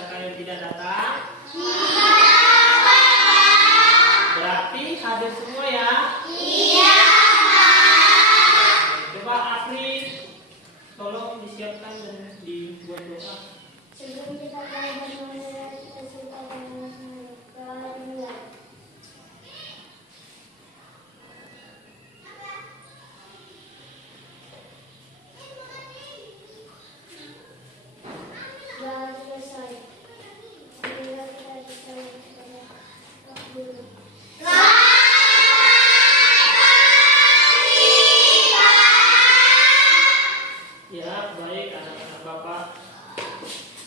adakah yang tidak datang? Berarti hadir semua ya? Iya. Coba Apri, tolong disiapkan dan dibuat doa. Sebelum kita belajar mengenai kesukaan keluar. Sudah selesai. Bila kita bisa kepada guru. Ya, baik anak-anak Bapak.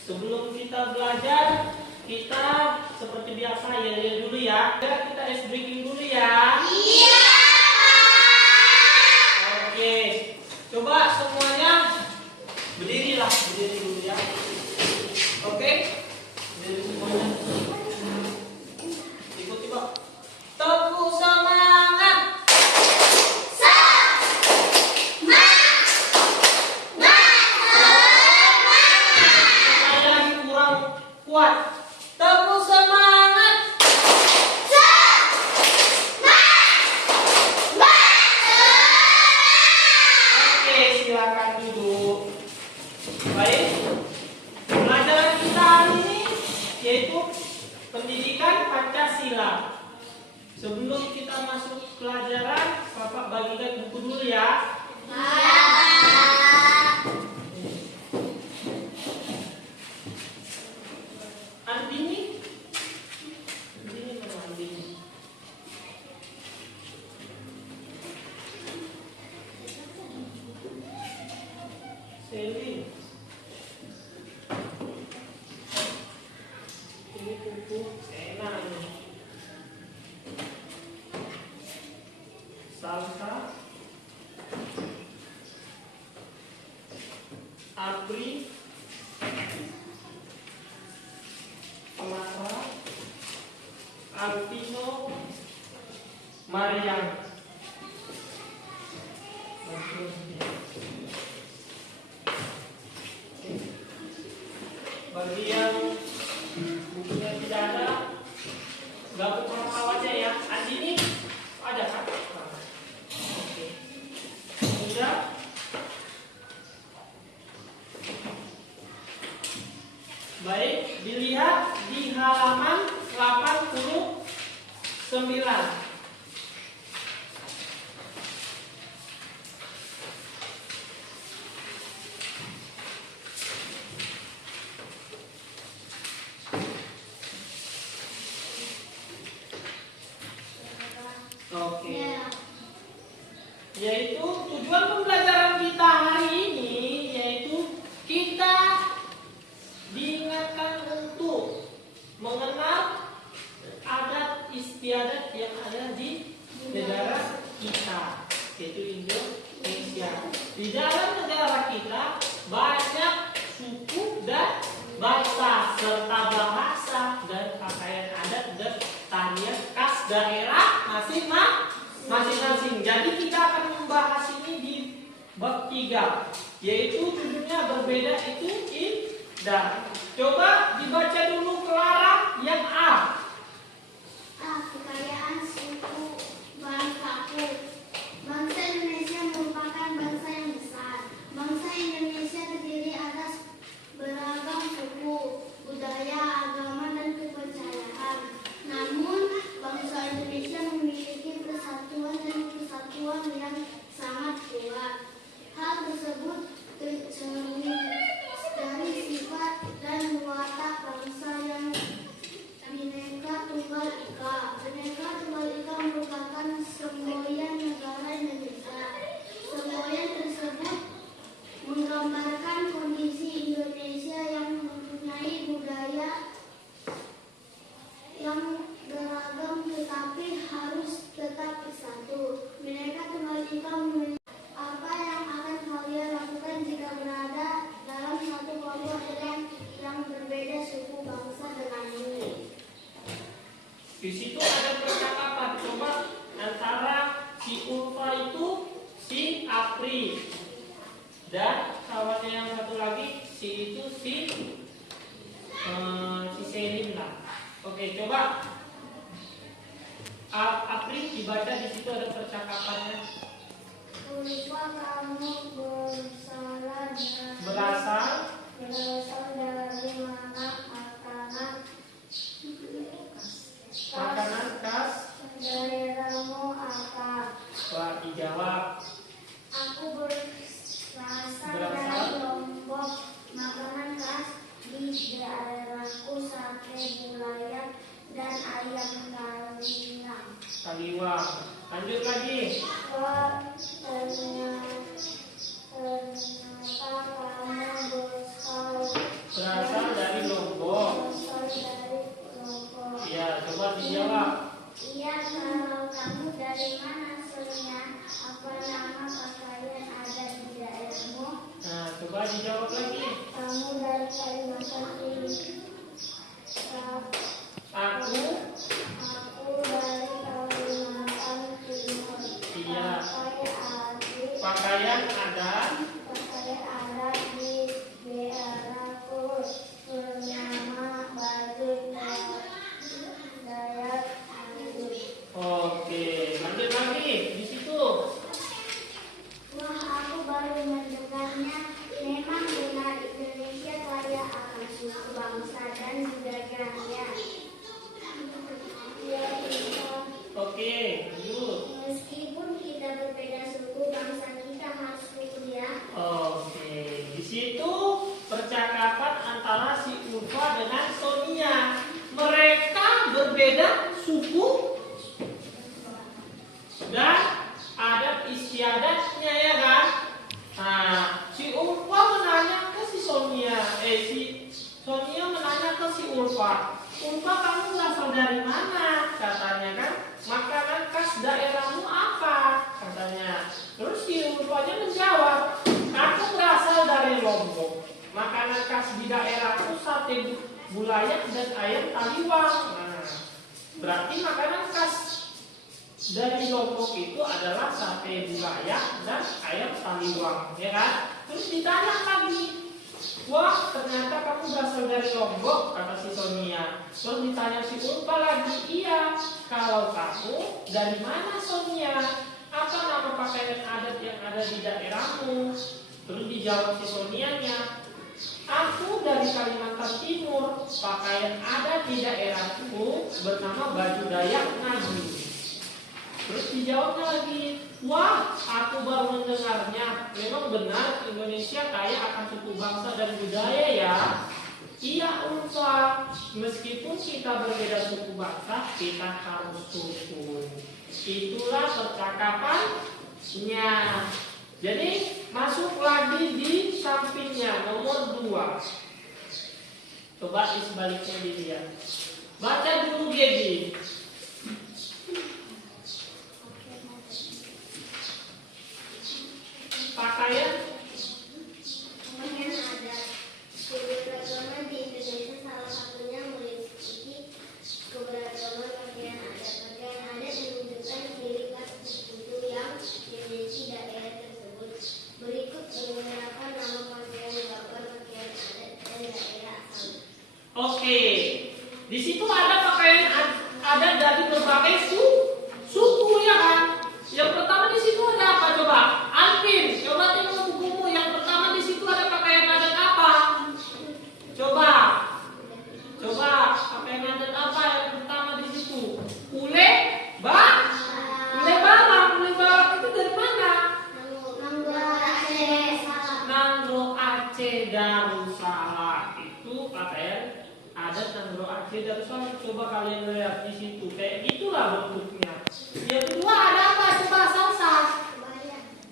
Sebelum kita belajar, kita seperti biasa ya dulu ya. Kita ice breaking dulu ya. Iya. Oke, coba semuanya berdirilah, berdiri dulu ya. Oke, berdiri semuanya. Ikuti Pak. Tepuk semangat. Sekali lagi kurang kuat. Tepuk semangat. Oke, silakan duduk. Baik. Pelajaran kita hari ini yaitu pendidikan Pancasila. Sebelum kita masuk pelajaran, Bapak bagikan buku dulu ya. Andini, Andini mana Andini? Selin. Ini buku Sena ini. Salsa, Apri, Clara, Alvino, Marian. Bagi yang bukunya tidak ada, gabung kawan-kawannya ya. Andini ada kan? Oke. Sudah. Baik, dilihat di halaman 89. Oke. Yaitu tujuan pembelajaran kita hari ini yaitu kita diingatkan untuk mengenal adat istiadat yang ada di negara kita, yaitu Indonesia. Di dalam negara kita banyak suku dan bangsa serta bahasa dan pakaian adat dan tarian khas daerah masing-masing. Jadi kita akan membahas ini di bab 3, yaitu judulnya berbeda itu indah. Coba dibaca dulu Clara yang A. Kekayaan suku bangsaku. Bangsa Indonesia merupakan bangsa yang besar. Bangsa Indonesia terdiri atas beragam suku, budaya, agama, dan kepercayaan. Namun, bangsa Indonesia memiliki persatuan dan kesatuan yang sangat kuat. Hal tersebut tercermin dari sifat dan watak bangsa yang Bhinneka Tunggal Ika. Bhinneka Tunggal Ika merupakan semboyan negara Indonesia. Semboyan tersebut menggambarkan kondisi Indonesia yang mempunyai budaya yang beragam tetapi harus tetap bersatu. Bhinneka Tunggal Ika memiliki apa yang akan kalian lakukan jika berada dalam satu kelompok yang berbeda suku bangsa denganmu. Di situ ada percakapan. Coba antara si Ulfa itu si Apri dan kawannya yang satu lagi si itu si Selim lah. Oke, coba Apri dibaca, di situ ada percakapannya. Ulfa kamu Berasal dari mana makanan khas daerahmu apa? Wah, dijawab. Aku berasal dari Lombok. Makanan khas di daerahku sate bulayak dan ayam Kaliwang. Lanjut lagi. Ternyata kamu Berasal dari Lombok. Iya, coba dijawab. Iya, kalau kamu dari mana Sonia? Apa nama pakaian ada di daerahmu? Nah, coba dijawab lagi. Kamu dari Kalimantan Timur. Aku dari Kalimantan Timur. Iya. Pakaian adat di daerahku bernama baju Dayak Anggur. Oke, lanjut lagi di situ. Wah, aku baru mendengarnya. Memang benar Indonesia kaya akan suku bangsa dan budayanya. Ya, Oke, lanjut. meskipun kita berbeda suku, bangsa kita harus rupiah. Oke, di situ percakapan antara si Ulfa dengan Sonia. Mereka berbeda suku dan adat istiadatnya, ya kan? Nah, si Ulfa menanya ke si Sonia, si Sonia menanya ke si Ulfa. Ulfa, kamu berasal dari mana? Katanya kan, makanan khas daerahmu apa? Katanya. Terus si Ulfanya menjawab, aku berasal dari Lombok. Makanan khas di daerahku sate bulayak dan ayam taliwang. Nah, berarti makanan khas dari Lombok itu adalah sate bulayak dan ayam taliwang, ya kan? Terus ditanya lagi, wah, ternyata kamu berasal dari Lombok, kata si Sonia. Terus ditanya si Ulfa lagi, iya, kalau kamu dari mana Sonia? Apa nama pakaian adat yang ada di daerahmu? Terus dijawab si Sonianya, aku dari Kalimantan Timur. Pakaian adat di daerahku bernama baju Dayak Ngaju. Terus dijawabnya lagi, wah, aku baru mendengarnya. Memang benar Indonesia kaya akan suku bangsa dan budaya, ya. Iya, Ulfa, meskipun kita berbeda suku bangsa, kita harus rukun. Itulah percakapannya. Jadi masuk lagi di sampingnya, nomor 2. Coba di sebaliknya dilihat. Baca dulu, Gaby. Pakaian ada keberagaman di Indonesia, salah satunya meliputi keberagaman pakaian adat. Pakaian adat menunjukkan ciri khas tertentu yang dimiliki daerah tersebut. Berikut beberapa nama pakaian gambar pakaian adat dan daerah asal. Oke, di situ ada pakaian adat dari berbagai suku, ya kan? Yang pertama di situ ada apa coba? Alvin, coba tengok bukumu. Yang pertama di situ ada pakaian adat apa? Coba pakaian adat apa yang pertama di situ? Ule balang itu dari mana? Nangro Aceh Darussalam. Itu pakaian adat Nangro Aceh Darussalam. Coba kalian lihat di situ, kayak gitulah bentuknya. Yang kedua ada apa? Coba salsa.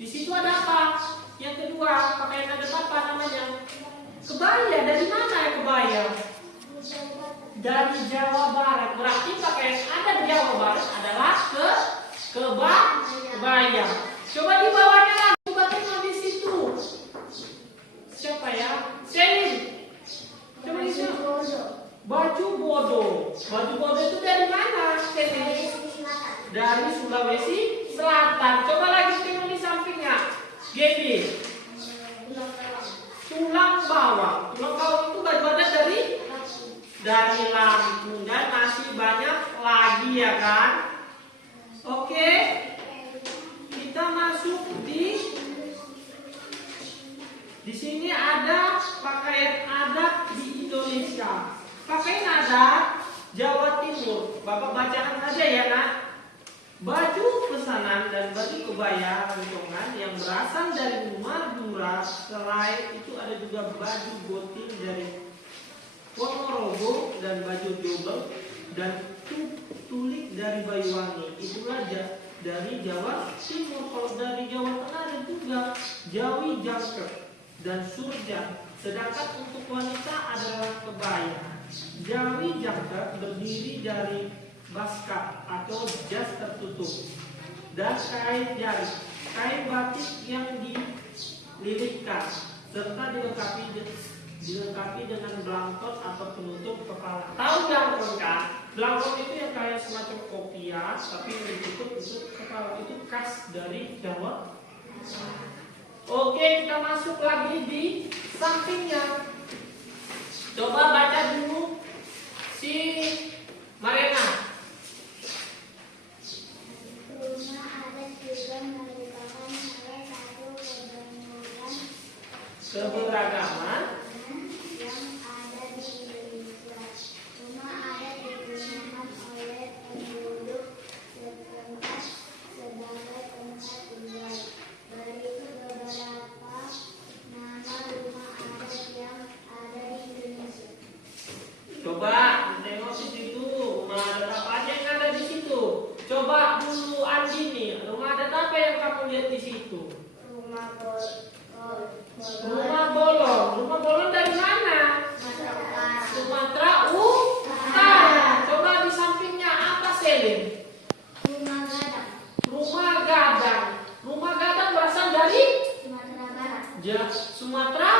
Di situ ada apa? Yang kedua, pakaian adat apa namanya? Kebaya. Dari mana ya kebaya? Dari Jawa Barat. Berarti pakaian adat Jawa Barat adalah kebaya. Coba di bawahnya lagi. Coba tengok di situ. Siapa ya? Selim. Coba di situ. Baju bodo. Baju bodo itu dari mana? Selim. Dari Sulawesi Selatan. Coba lagi tengok di sampingnya. Gaby. Tulang bawang. Tulang bawang itu baju adat dari dari lampu, dan masih banyak lagi ya kan. Oke, kita masuk di sini ada pakaian adat di Indonesia. Pakaian adat Jawa Timur. Bapak bacakan saja ya nak. Baju pesanan dan baju kebaya rencongan yang berasal dari Madura. Selain itu ada juga baju goting dari Ponorogo dan baju double dan tulik dari Banyuwangi. Itulah dari Jawa Timur. Kalau dari Jawa Tengah ada juga Jawi Jangkep dan Surja. Sedangkan untuk wanita adalah kebaya. Jawi Jangkep berdiri dari baskap atau jas tertutup dan kain jari, kain batik yang dililitkan serta dilengkapi dengan blangkon atau penutup kepala. Tahu blangkon kan? Blangkon itu yang kayak semacam kopiah tapi ditutup untuk kepala. Itu khas dari Jawa. Oke, kita masuk lagi di sampingnya. Coba baca dulu si Marena. Rumah adat juga merupakan salah satu Keberagaman yang ada di Indonesia. Rumah adat digunakan oleh penduduk setempat sebagai tempat tinggal. Berikut beberapa nama rumah adat yang ada di Indonesia. Coba tengok di situ, rumah adat apa aja yang ada di situ. Coba dulu Andini, rumah adat apa yang kamu lihat di situ? Rumah bolong. Rumah bolong. Rumah bolong dari mana? Sumatera Utara. Coba di sampingnya apa Selin? Rumah gadang. Rumah gadang. Rumah gadang berasal dari Sumatera Barat. Sumatera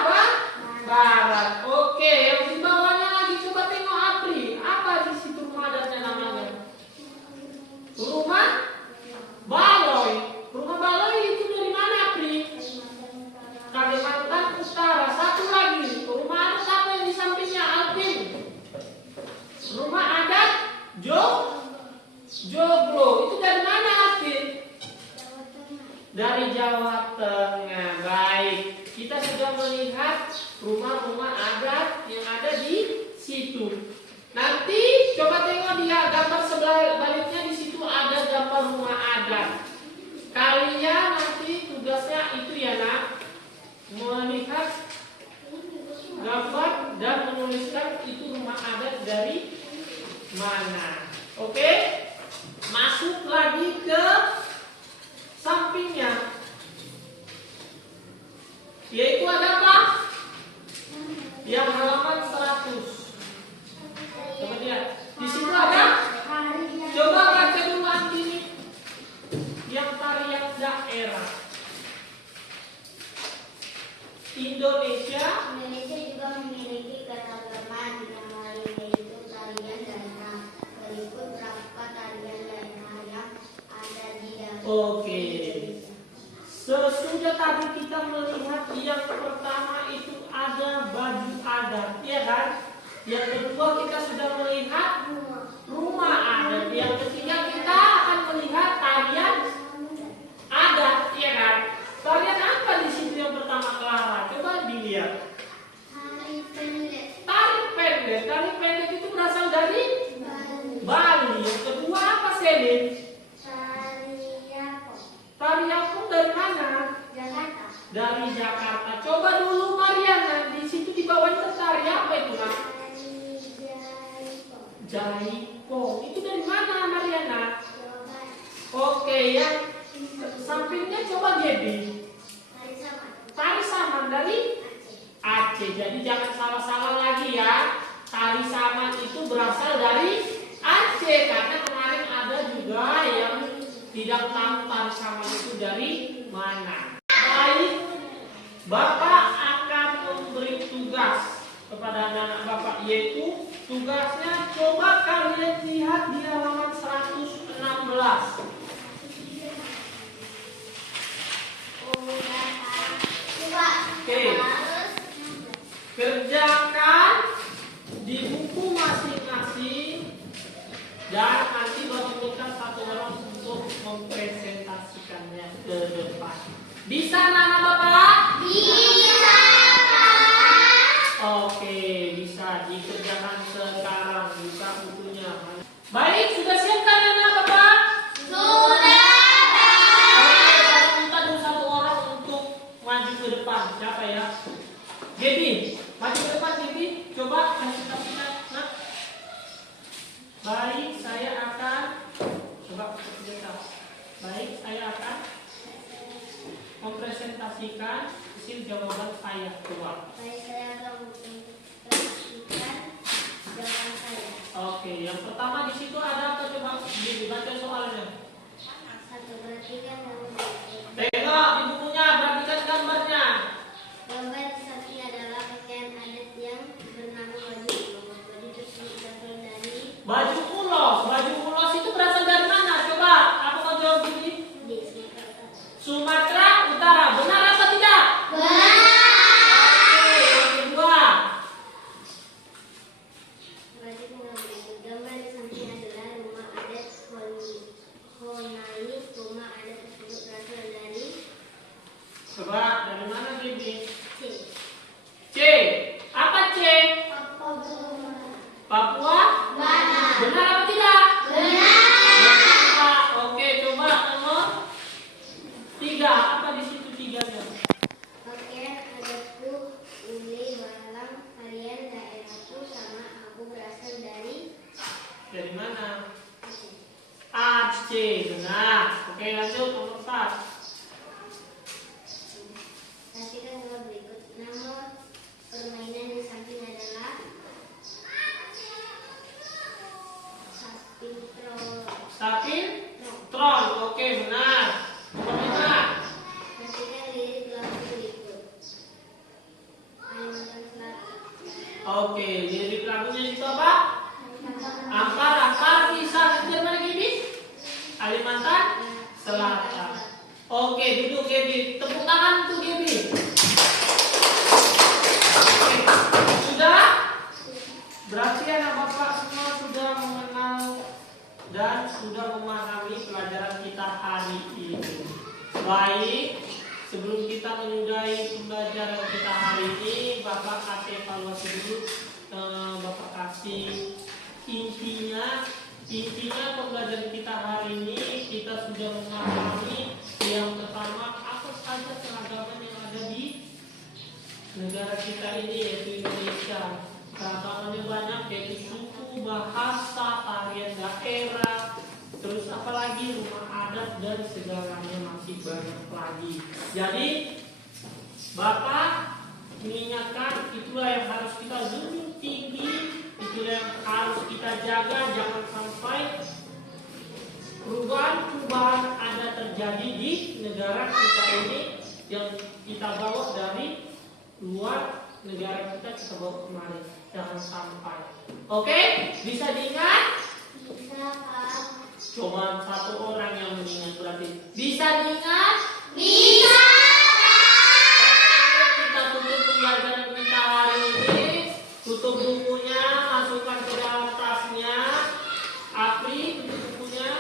Barat. Oke, yang di bawahnya lagi coba tengok Apri. Apa di situ rumah adatnya namanya? Rumah Baloi. Rumah Baloi itu dari mana Apri? Kalimantan Utara. Satu lagi, rumah adat apa yang di sampingnya Alvin? Rumah adat Joglo. Itu dari mana Alvin? Dari Jawa Tengah. Baik, kita sudah melihat rumah-rumah adat yang ada di situ. Nanti coba tengok dia gambar sebelah baliknya, di situ ada gambar rumah adat. Kalian nanti tugasnya itu ya nak, melihat gambar dan menuliskan itu rumah adat dari mana. Oke? Masuk lagi ke sampingnya. Yaitu ada apa? Yang halaman 100. Coba lihat. Di situ ada. Coba baca dulu Andini. Yang tarian daerah. Indonesia juga memiliki keragaman yang lain, yaitu tarian daerah. Berikut beberapa tarian daerah yang ada di dalam. Oke. Sesudah tadi kita melihat yang pertama itu ada baju adat, ya kan? Yang kedua kita sudah melihat rumah adat. Yang ketiga kita akan melihat tarian adat, ya kan? Tarian apa di situ yang pertama Clara? Coba dilihat. Tari pendek. Tari pendek. Tari pendek itu berasal dari Bali. Yang kedua apa Selin? Tari yapong. Tari yapong dari mana? Jakarta. Dari Jakarta. Coba dulu Mariana, di situ di bawah itu tari apa itu nak? Jaipong. Itu dari mana Mariana? Oke, yang sampingnya coba Gaby. Tari saman dari Aceh. Jadi jangan salah-salah lagi ya. Tari saman itu berasal dari Aceh, karena kemarin ada juga yang tidak tahu tari saman itu dari mana. Baik, Bapak akan memberi tugas kepada anak-anak Bapak, yaitu tugasnya coba kalian lihat di halaman 116. Oke. Kerjakan di buku buku masing-masing dan nanti diminta satu orang untuk mempresentasikannya ke depan. Bisa Nana Bapak? Bisa. Oke, bisa dikerjakan sekarang. Buka bukunya. Baik, sudah siap kan Nana Bapak? Sudah. Oke, saya minta dulu satu orang untuk maju ke depan. Siapa ya? Gaby, maju ke depan Gaby. Coba presentasikan. Nah. Baik, saya akan coba sebentar. Baik, saya akan mempresentasikan hasil jawaban saya. Coba. Baik, saya akan mempresentasikan jawaban saya. Oke, yang pertama di situ ada apa coba? Dibaca soalnya. Satu, perhatikan gambar berikut. Tengok di bukunya, perhatikan gambarnya. Gambar di samping adalah pakaian adat yang bernama baju ulos. Baju tersebut berasal dari Baju ulos. Baju ulos itu berasal dari mana? Coba, apa kau jawab ini? di Sumatera Utara. Sumatera Utara. Benar apa tidak? Benar. Oke, yang kedua. Perhatikan gambar berikut. Gambar di samping adalah rumah adat Honai. Rumah adat tersebut berasal dari Coba, dari mana Gaby? C. C. Apa C? Papua? Benar apa tidak? Benar. Oke, coba nomor 3. Apa di situ tiganya? Pakaian adatku, ule, balang, harian daerahku, sama aku berasal dari Dari mana? Aceh. Aceh. Benar. Oke, lanjut nomor 4. Perhatikan gambar berikut. Nama permainan di samping adalah sapintro. Sapin? Tron. Oke, benar. Nomor 5. Perhatikan lirik lagu berikut. Kalimantan Selatan. Oke, lirik lagunya itu apa? Ampar, ampar, bisa dari mana Gaby? Kalimantan Selatan. Oke, duduk Gaby. Tepuk tangan untuk Gaby. Oke, sudah? Berarti anak bapak semua sudah mengenal dan sudah memahami pelajaran kita hari ini. Baik, sebelum kita menyudahi pembelajaran kita hari ini, bapak kasih evaluasi dulu. Bapak kasih intinya pembelajaran kita hari ini kita sudah memahami yang pertama apa saja keragaman yang ada di negara kita ini yaitu Indonesia. Keragamannya banyak yaitu suku, bahasa, tarian daerah, terus apalagi rumah adat dan segalanya masih banyak lagi. Jadi Bapak mengingatkan itulah yang harus kita junjung tinggi, itulah yang harus kita jaga, jangan sampai perubahan ada terjadi di negara kita ini yang kita bawa dari luar negara kita bawa kemari, jangan sampai. Oke, bisa diingat? Bisa, Pak. Coba satu orang yang mengingat berarti bisa diingat? Bisa. Oke, kita tutup pembelajaran kita hari ini. Tutup bukunya, masukkan ke dalam tasnya. Apri, tutup bukunya.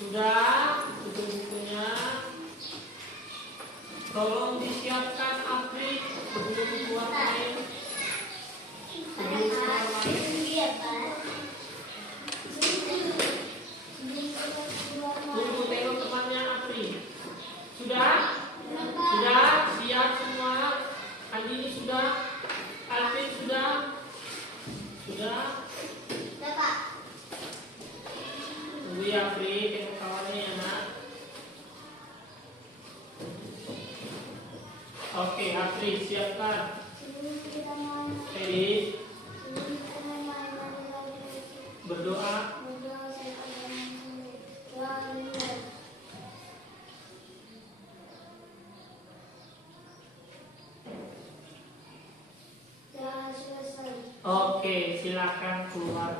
Sudah, tutup bukunya. Tolong disiapkan Apri sebelum keluar main. Sebelum keluar main. Iya, Pak. Tunggu tengok temannya Apri. Sudah? Sudah? Siap semua? Andini sudah? Alvin sudah? Sudah? Sudah, Pak. Tunggu ya Apri, tengok kawannya ya nak. Oke, Apri siapkan. Ready? Berdoa. Oke, silakan keluar.